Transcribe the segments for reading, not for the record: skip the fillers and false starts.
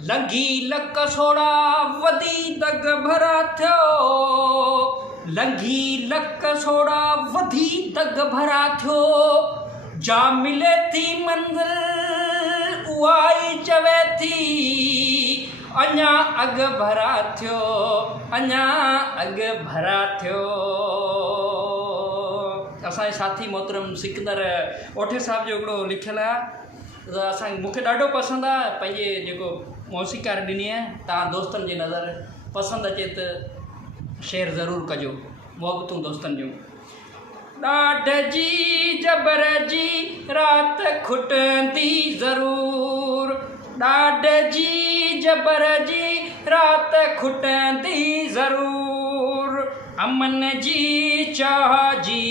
लंघी luck soda वधी दग भरा थियो। लंघी लक सोड़ा वधी दग भरा थियो। जा मिले थी मंज़िल उहाई चवे थी अञा अग भरा थियो, अञा अग भरा थियो। असांजे साथी मोहतरम सिकंदर ओठे साहब जो हिकिड़ो लिखियलु आहे, असांखे मूंखे ॾाढो पसंदि आहे। पंहिंजे जेको मौसीक़ार ॾिनी आहे, तव्हां दोस्तनि जी नज़र पसंदि अचे त शेयर ज़रूरु कजो। मोहबतूं दोस्तनि जूं। ॾाढ जी जबर जी राति खुटंदी ज़रूर, ॾाढ जी जबर जी राति खुटंदी ज़रूर। अमन जी चाह जी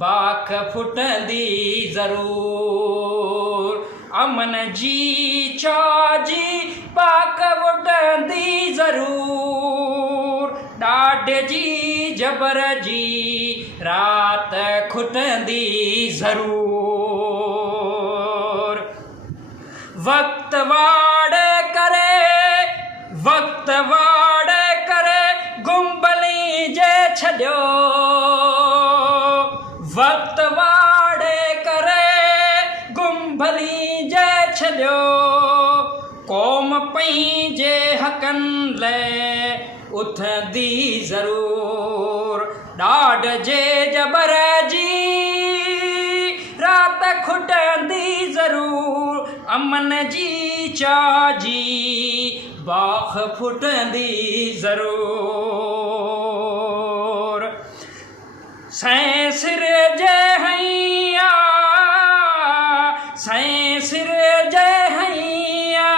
बाख फुटंदी ज़रूर, अमन जी चाह जी बाख फुटंदी ज़रूर। ॾाढ जी जबर जी राति खुटंदी ज़रूर। वक्त वाड़ करे, वक्त वाड़ करे गुंबली जे छॾियो। वक्त वाड़ करे गुंबली जे छॾियो। क़ौम पंहिंजे हक़नि लाइ उथंदी ज़रूर। ॾाढ जे जबर जी राति खुटंदी ज़रूर। अमन जी चाह जी बाख फुटंदी ज़रूर। सैं सिर जे हैया, सैं सिर जे हैया,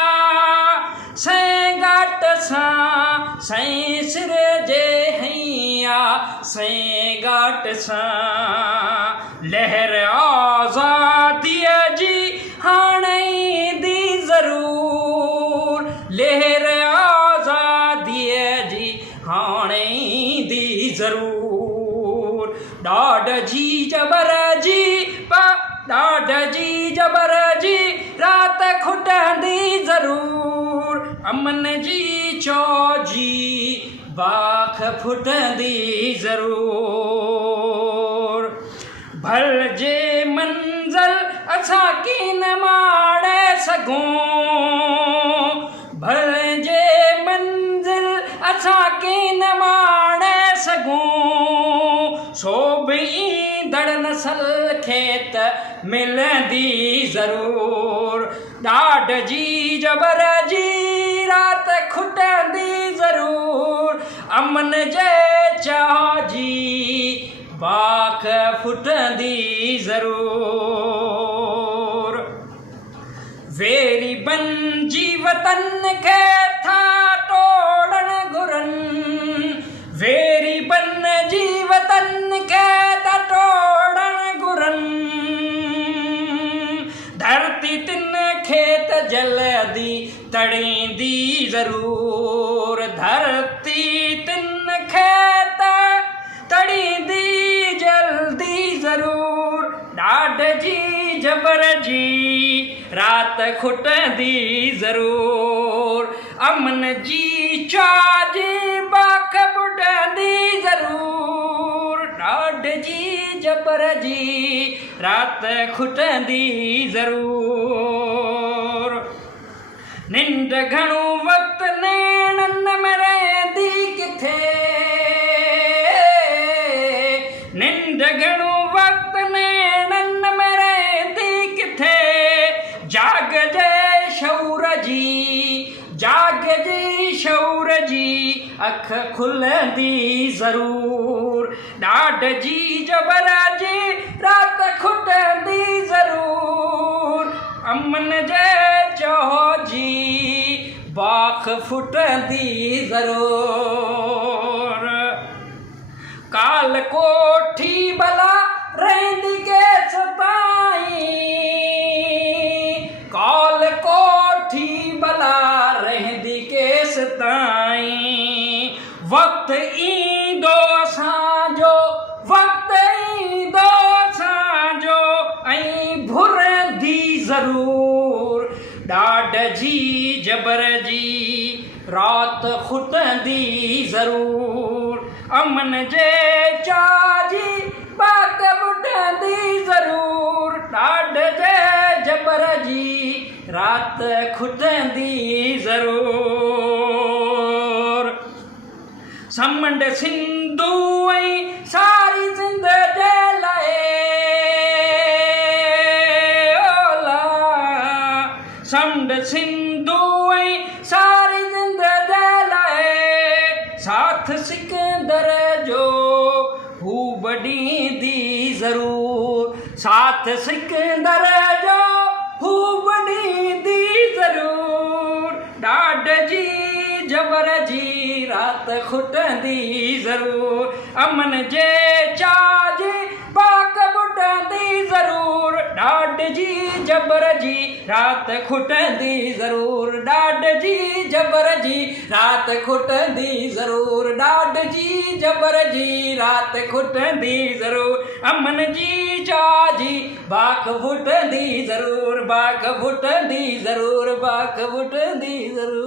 सैं घाट सां, सैं सिर जे हैया, सैं घाट सां। लहर आज़ादीअ जी हाणे ईंदी ज़रूर। लहर आज़ादीअ जी हाणे ईंदी ज़रूर। ॾाढ जी जबर जी ॾाढ जी जबर जी राति खुटंदी ज़रूर। अमन जी चाह जी बाख फुटंदी ज़रूर। भल जे मंज़िल असां कीन माणे सघूं, भल जे मंज़िल असां कीन माणे सघूं। सो बि ईंदड़ नसल खे त मिलंदी ज़रूर। ॾाढ जी जबर जी राति खुटंदी ज़रूर। अमन जे चाह जी बाख फुटंदी ज़रूर। वेरी बन जी वतन खे था टोड़ण घुरनि। वेरी बन जी वतन खे था टोड़ण घुरनि। धरती तिन खे त जल्दी तड़ींदी ज़रूर। धरती तिन खे त तड़ींदी जल्दी ज़रूर। ॾाढ जी जबर जी राति खुटंदी ज़रूर। अमन जी चाह जी बाख फुटंदी ज़रूर। ॾाढ जी जबर जी राति खुटंदी ज़रूर। निंड घणो वक़्तु नेणनि में रहंदी किथे। निंड घणो वक़्तु नेणनि में रहंदी किथे। जाग जे शऊर जी, जाग जी शऊर जी अख खुलंदी ज़रूर। ॾाढ जी जबर जी राति खुटंदी ज़रूर। अमन जे चाह जी बाख फुटंदी ज़रूर। काल कोठी भला रहंदी केस ताईं। काल कोठी भला रहंदी केस ताईं। वक़्तु ईंदो असांजो, वक़्तु ईंदो असांजो ऐं भुरंदी ज़रूर, ॾाढ जी जबर जी रात खुटंदी ज़रूर, अमन जे चाह जी बात ॿुधंदी ज़रूर, ॾाढ जे जबर जी रात खुटंदी ज़रूर। समुंड सिंधु ऐं सारी सिंध जे लाइ, समुंड सिंधु ऐं सारी सिंध जे लाइ, साथ सिकंदर जो हू ॾींदी ज़रूर, साथ सिकंदर जो हू ॾींदी ज़रूर, ॾाढ जी जबर जी रात खुटंदी ज़रूर, अमन जे चाह जी बाक ॿुधंदी ज़रूर, ॾाढ जी जबर जी रात खुटंदी ज़रूर, ॾाढ जी जबर जी रात खुटंदी ज़रूर, ॾाढ जी जबर जी रात खुटंदी ज़रूर, अमन जी चाह जी बाक ॿुधंदी ज़रूर, बाक ॿुधंदी ज़रूर, बाक ॿुधंदी ज़रूर।